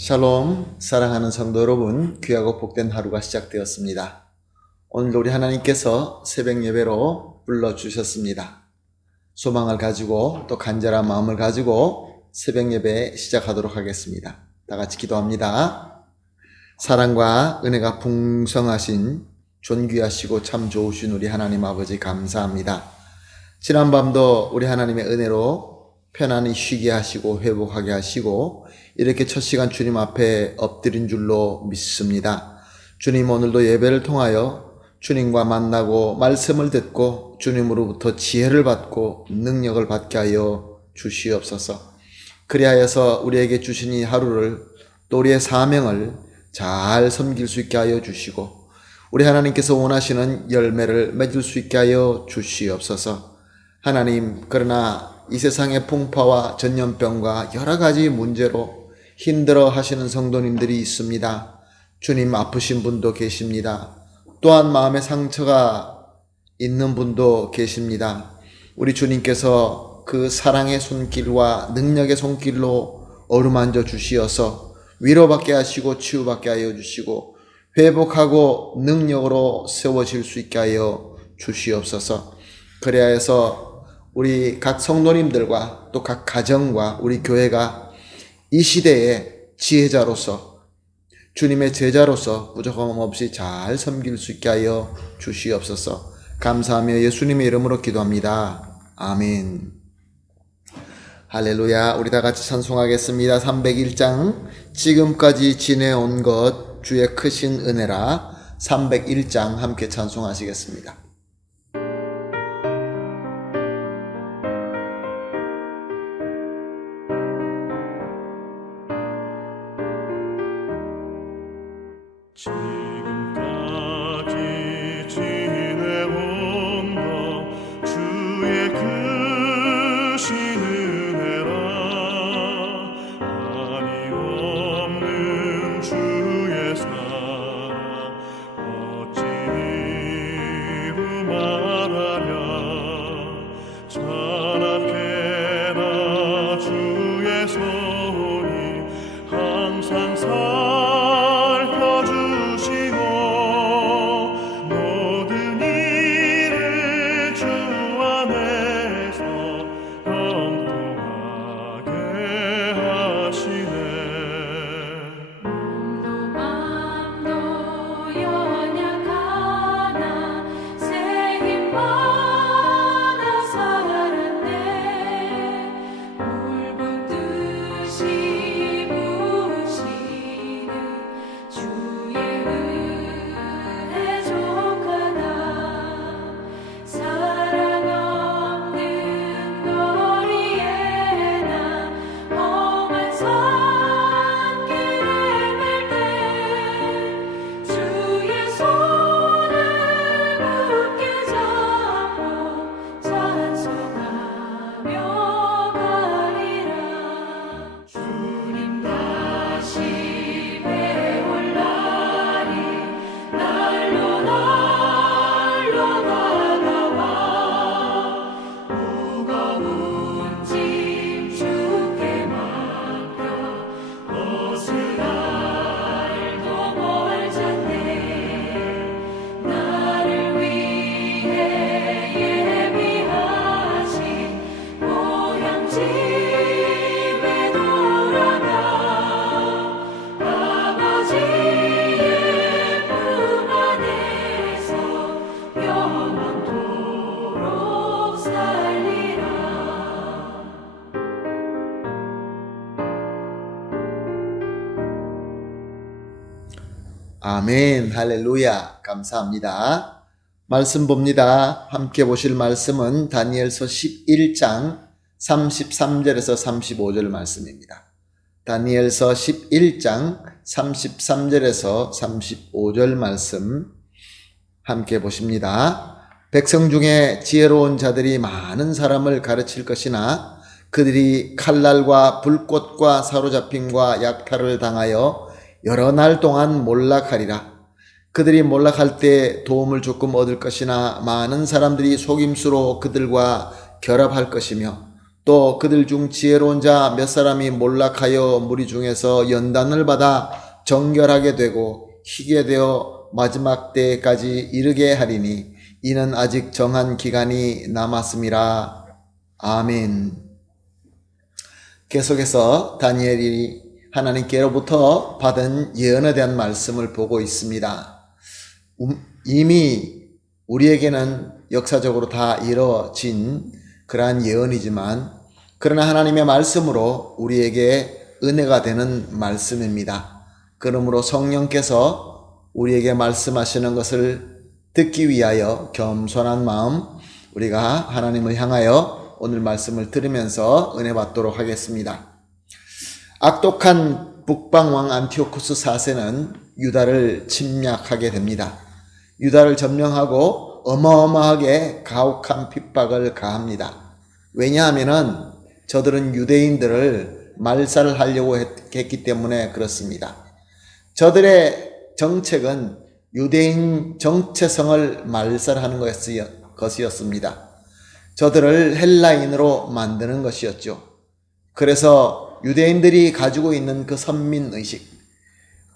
샬롬, 사랑하는 성도 여러분, 귀하고 복된 하루가 시작되었습니다. 오늘 우리 하나님께서 새벽 예배로 불러주셨습니다. 소망을 가지고 또 간절한 마음을 가지고 새벽 예배 시작하도록 하겠습니다. 다 같이 기도합니다. 사랑과 은혜가 풍성하신 존귀하시고 참 좋으신 우리 하나님 아버지 감사합니다. 지난밤도 우리 하나님의 은혜로 편안히 쉬게 하시고 회복하게 하시고 이렇게 첫 시간 주님 앞에 엎드린 줄로 믿습니다. 주님, 오늘도 예배를 통하여 주님과 만나고 말씀을 듣고 주님으로부터 지혜를 받고 능력을 받게 하여 주시옵소서. 그리하여서 우리에게 주신 이 하루를 또 우리의 사명을 잘 섬길 수 있게 하여 주시고 우리 하나님께서 원하시는 열매를 맺을 수 있게 하여 주시옵소서. 하나님, 그러나 이 세상의 풍파와 전염병과 여러 가지 문제로 힘들어 하시는 성도님들이 있습니다. 주님, 아프신 분도 계십니다. 또한 마음의 상처가 있는 분도 계십니다. 우리 주님께서 그 사랑의 손길과 능력의 손길로 어루만져 주시어서 위로받게 하시고 치유받게 하여 주시고 회복하고 능력으로 세워질 수 있게 하여 주시옵소서. 그래야해서 우리 각 성도님들과 또 각 가정과 우리 교회가 이 시대의 지혜자로서 주님의 제자로서 부족함 없이 잘 섬길 수 있게 하여 주시옵소서. 감사하며 예수님의 이름으로 기도합니다. 아멘. 할렐루야. 우리 다 같이 찬송하겠습니다. 301장 지금까지 지내온 것 주의 크신 은혜라. 301장 함께 찬송하시겠습니다. 지금까지 지내온 것 주의 크신 은혜라. 한이 없는 주의 사랑 어찌 이루 말하랴. 찬악해라 주의 손이 항상 아멘. 할렐루야. 감사합니다. 말씀 봅니다. 함께 보실 말씀은 다니엘서 11장 33절에서 35절 말씀입니다. 다니엘서 11장 33절에서 35절 말씀 함께 보십니다. 백성 중에 지혜로운 자들이 많은 사람을 가르칠 것이나 그들이 칼날과 불꽃과 사로잡힘과 약탈을 당하여 여러 날 동안 몰락하리라. 그들이 몰락할 때 도움을 조금 얻을 것이나 많은 사람들이 속임수로 그들과 결합할 것이며 또 그들 중 지혜로운 자 몇 사람이 몰락하여 무리 중에서 연단을 받아 정결하게 되고 희게 되어 마지막 때까지 이르게 하리니 이는 아직 정한 기간이 남았음이라. 아멘. 계속해서 다니엘이 하나님께로부터 받은 예언에 대한 말씀을 보고 있습니다. 이미 우리에게는 역사적으로 다 이뤄진 그러한 예언이지만 그러나 하나님의 말씀으로 우리에게 은혜가 되는 말씀입니다. 그러므로 성령께서 우리에게 말씀하시는 것을 듣기 위하여 겸손한 마음 우리가 하나님을 향하여 오늘 말씀을 들으면서 은혜 받도록 하겠습니다. 악독한 북방왕 안티오쿠스 4세는 유다를 침략하게 됩니다. 유다를 점령하고 어마어마하게 가혹한 핍박을 가합니다. 왜냐하면 저들은 유대인들을 말살을 하려고 했기 때문에 그렇습니다. 저들의 정책은 유대인 정체성을 말살하는 것이었습니다. 저들을 헬라인으로 만드는 것이었죠. 그래서 유대인들이 가지고 있는 그 선민의식,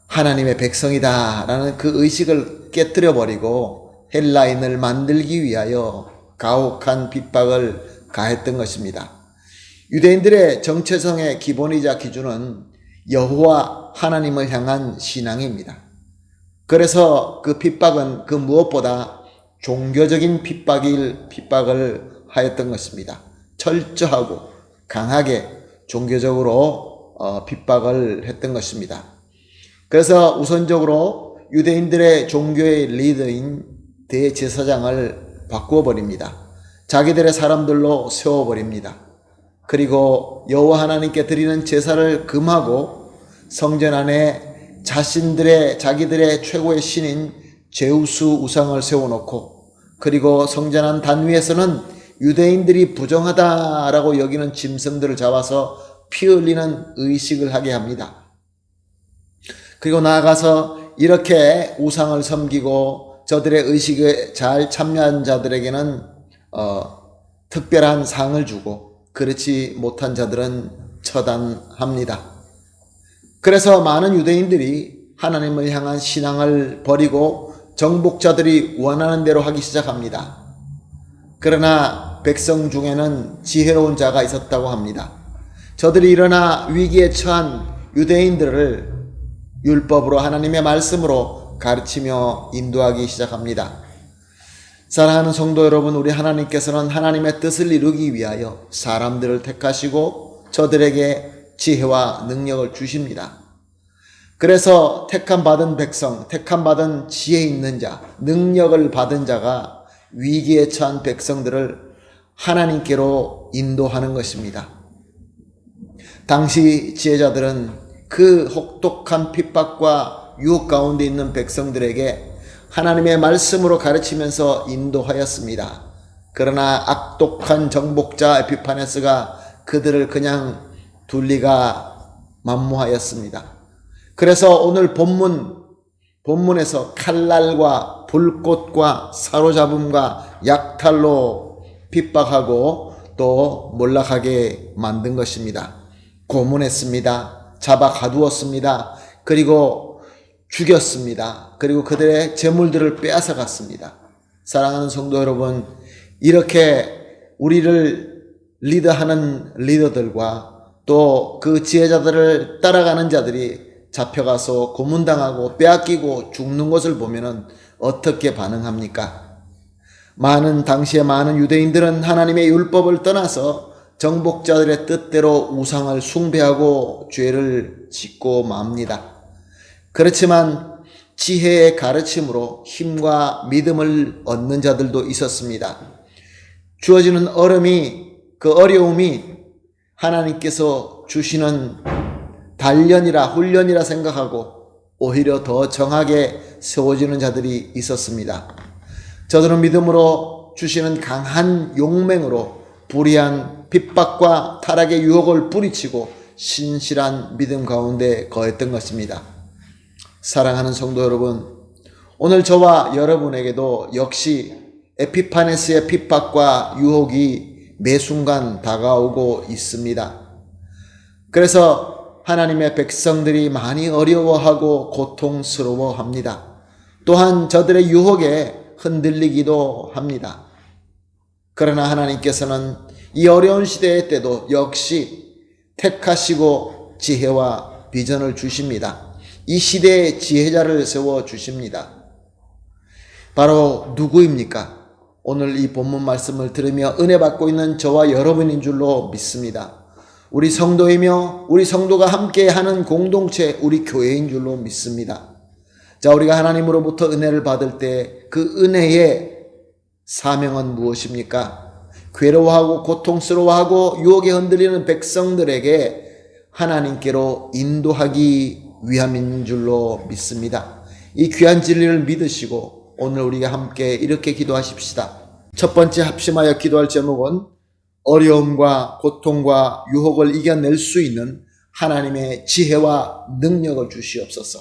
하나님의 백성이다라는 그 의식을 깨뜨려버리고 헬라인을 만들기 위하여 가혹한 핍박을 가했던 것입니다. 유대인들의 정체성의 기본이자 기준은 여호와 하나님을 향한 신앙입니다. 그래서 그 핍박은 그 무엇보다 종교적인 핍박을 하였던 것입니다. 철저하고 강하게 종교적으로 핍박을 했던 것입니다. 그래서 우선적으로 유대인들의 종교의 리더인 대제사장을 바꾸어 버립니다. 자기들의 사람들로 세워버립니다. 그리고 여호와 하나님께 드리는 제사를 금하고 성전 안에 자기들의 최고의 신인 제우스 우상을 세워놓고 그리고 성전 안 단 위에서는 유대인들이 부정하다라고 여기는 짐승들을 잡아서 피 흘리는 의식을 하게 합니다. 그리고 나아가서 이렇게 우상을 섬기고 저들의 의식에 잘 참여한 자들에게는 특별한 상을 주고 그렇지 못한 자들은 처단합니다. 그래서 많은 유대인들이 하나님을 향한 신앙을 버리고 정복자들이 원하는 대로 하기 시작합니다. 그러나 백성 중에는 지혜로운 자가 있었다고 합니다. 저들이 일어나 위기에 처한 유대인들을 율법으로 하나님의 말씀으로 가르치며 인도하기 시작합니다. 사랑하는 성도 여러분, 우리 하나님께서는 하나님의 뜻을 이루기 위하여 사람들을 택하시고 저들에게 지혜와 능력을 주십니다. 그래서 택함받은 백성, 택함받은 지혜 있는 자, 능력을 받은 자가 위기에 처한 백성들을 하나님께로 인도하는 것입니다. 당시 지혜자들은 그 혹독한 핍박과 유혹 가운데 있는 백성들에게 하나님의 말씀으로 가르치면서 인도하였습니다. 그러나 악독한 정복자 에피파네스가 그들을 그냥 둘리가 만무하였습니다. 그래서 오늘 본문에서 칼날과 불꽃과 사로잡음과 약탈로 핍박하고 또 몰락하게 만든 것입니다. 고문했습니다. 잡아 가두었습니다. 그리고 죽였습니다. 그리고 그들의 재물들을 빼앗아 갔습니다. 사랑하는 성도 여러분, 이렇게 우리를 리더하는 리더들과 또 그 지혜자들을 따라가는 자들이 잡혀가서 고문당하고 빼앗기고 죽는 것을 보면은 어떻게 반응합니까? 당시에 많은 유대인들은 하나님의 율법을 떠나서 정복자들의 뜻대로 우상을 숭배하고 죄를 짓고 맙니다. 그렇지만 지혜의 가르침으로 힘과 믿음을 얻는 자들도 있었습니다. 주어지는 그 어려움이 하나님께서 주시는 훈련이라 생각하고 오히려 더 정하게 세워지는 자들이 있었습니다. 저들은 믿음으로 주시는 강한 용맹으로 불의한 핍박과 타락의 유혹을 뿌리치고 신실한 믿음 가운데 거했던 것입니다. 사랑하는 성도 여러분, 오늘 저와 여러분에게도 역시 에피파네스의 핍박과 유혹이 매 순간 다가오고 있습니다. 그래서 하나님의 백성들이 많이 어려워하고 고통스러워합니다. 또한 저들의 유혹에 흔들리기도 합니다. 그러나 하나님께서는 이 어려운 시대의 때도 역시 택하시고 지혜와 비전을 주십니다. 이 시대에 지혜자를 세워주십니다. 바로 누구입니까? 오늘 이 본문 말씀을 들으며 은혜 받고 있는 저와 여러분인 줄로 믿습니다. 우리 성도이며 우리 성도가 함께 하는 공동체, 우리 교회인 줄로 믿습니다. 자, 우리가 하나님으로부터 은혜를 받을 때 그 은혜의 사명은 무엇입니까? 괴로워하고 고통스러워하고 유혹에 흔들리는 백성들에게 하나님께로 인도하기 위함인 줄로 믿습니다. 이 귀한 진리를 믿으시고 오늘 우리가 함께 이렇게 기도하십시다. 첫 번째 합심하여 기도할 제목은 어려움과 고통과 유혹을 이겨낼 수 있는 하나님의 지혜와 능력을 주시옵소서.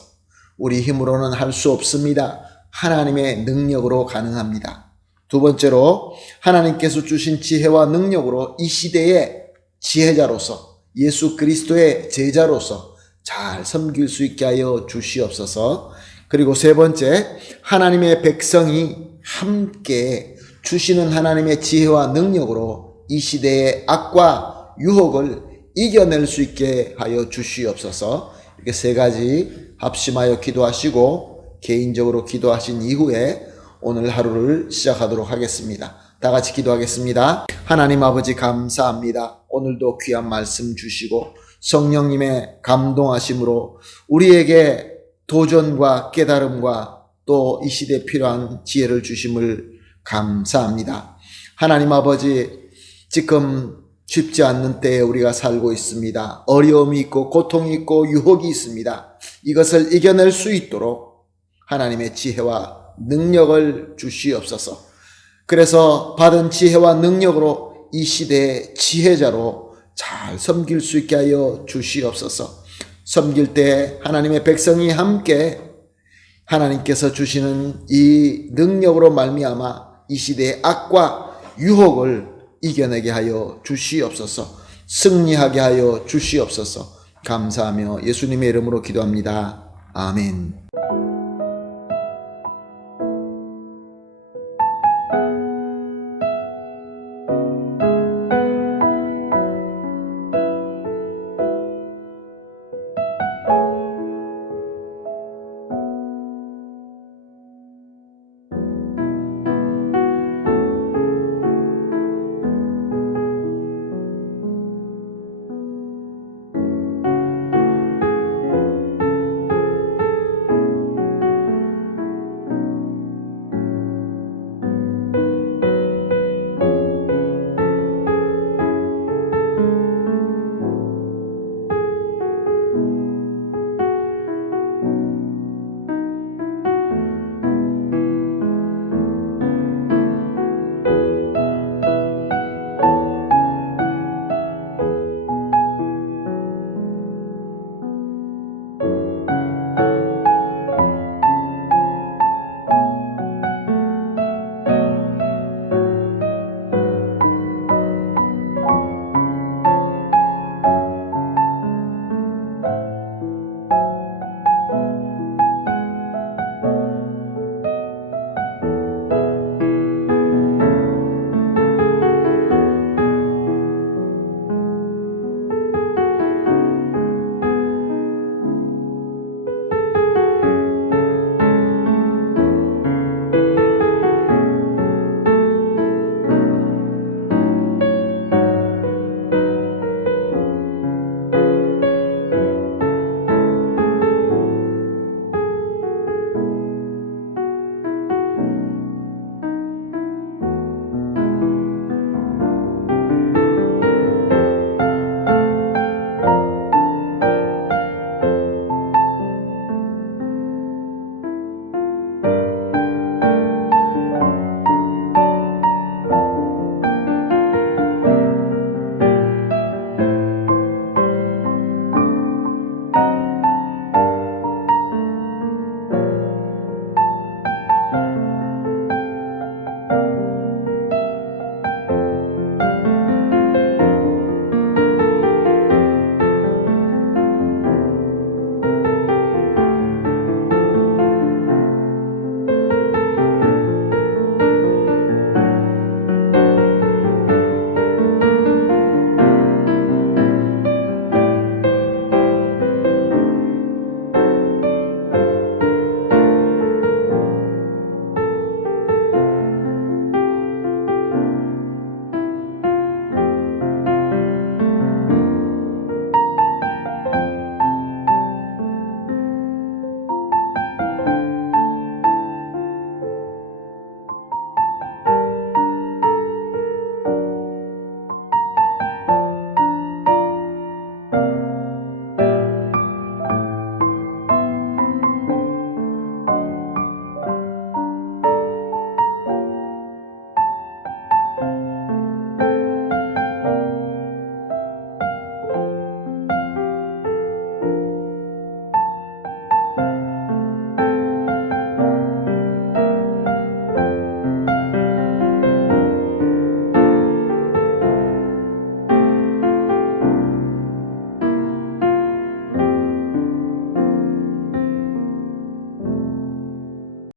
우리 힘으로는 할 수 없습니다. 하나님의 능력으로 가능합니다. 두 번째로 하나님께서 주신 지혜와 능력으로 이 시대의 지혜자로서 예수 그리스도의 제자로서 잘 섬길 수 있게 하여 주시옵소서. 그리고 세 번째, 하나님의 백성이 함께 주시는 하나님의 지혜와 능력으로 이 시대의 악과 유혹을 이겨낼 수 있게 하여 주시옵소서. 이렇게 세 가지 합심하여 기도하시고 개인적으로 기도하신 이후에 오늘 하루를 시작하도록 하겠습니다. 다 같이 기도하겠습니다. 하나님 아버지 감사합니다. 오늘도 귀한 말씀 주시고 성령님의 감동하심으로 우리에게 도전과 깨달음과 또 이 시대에 필요한 지혜를 주심을 감사합니다. 하나님 아버지, 지금 쉽지 않는 때에 우리가 살고 있습니다. 어려움이 있고 고통이 있고 유혹이 있습니다. 이것을 이겨낼 수 있도록 하나님의 지혜와 능력을 주시옵소서. 그래서 받은 지혜와 능력으로 이 시대의 지혜자로 잘 섬길 수 있게 하여 주시옵소서. 섬길 때 하나님의 백성이 함께 하나님께서 주시는 이 능력으로 말미암아 이 시대의 악과 유혹을 이겨내게 하여 주시옵소서. 승리하게 하여 주시옵소서. 감사하며 예수님의 이름으로 기도합니다. 아멘.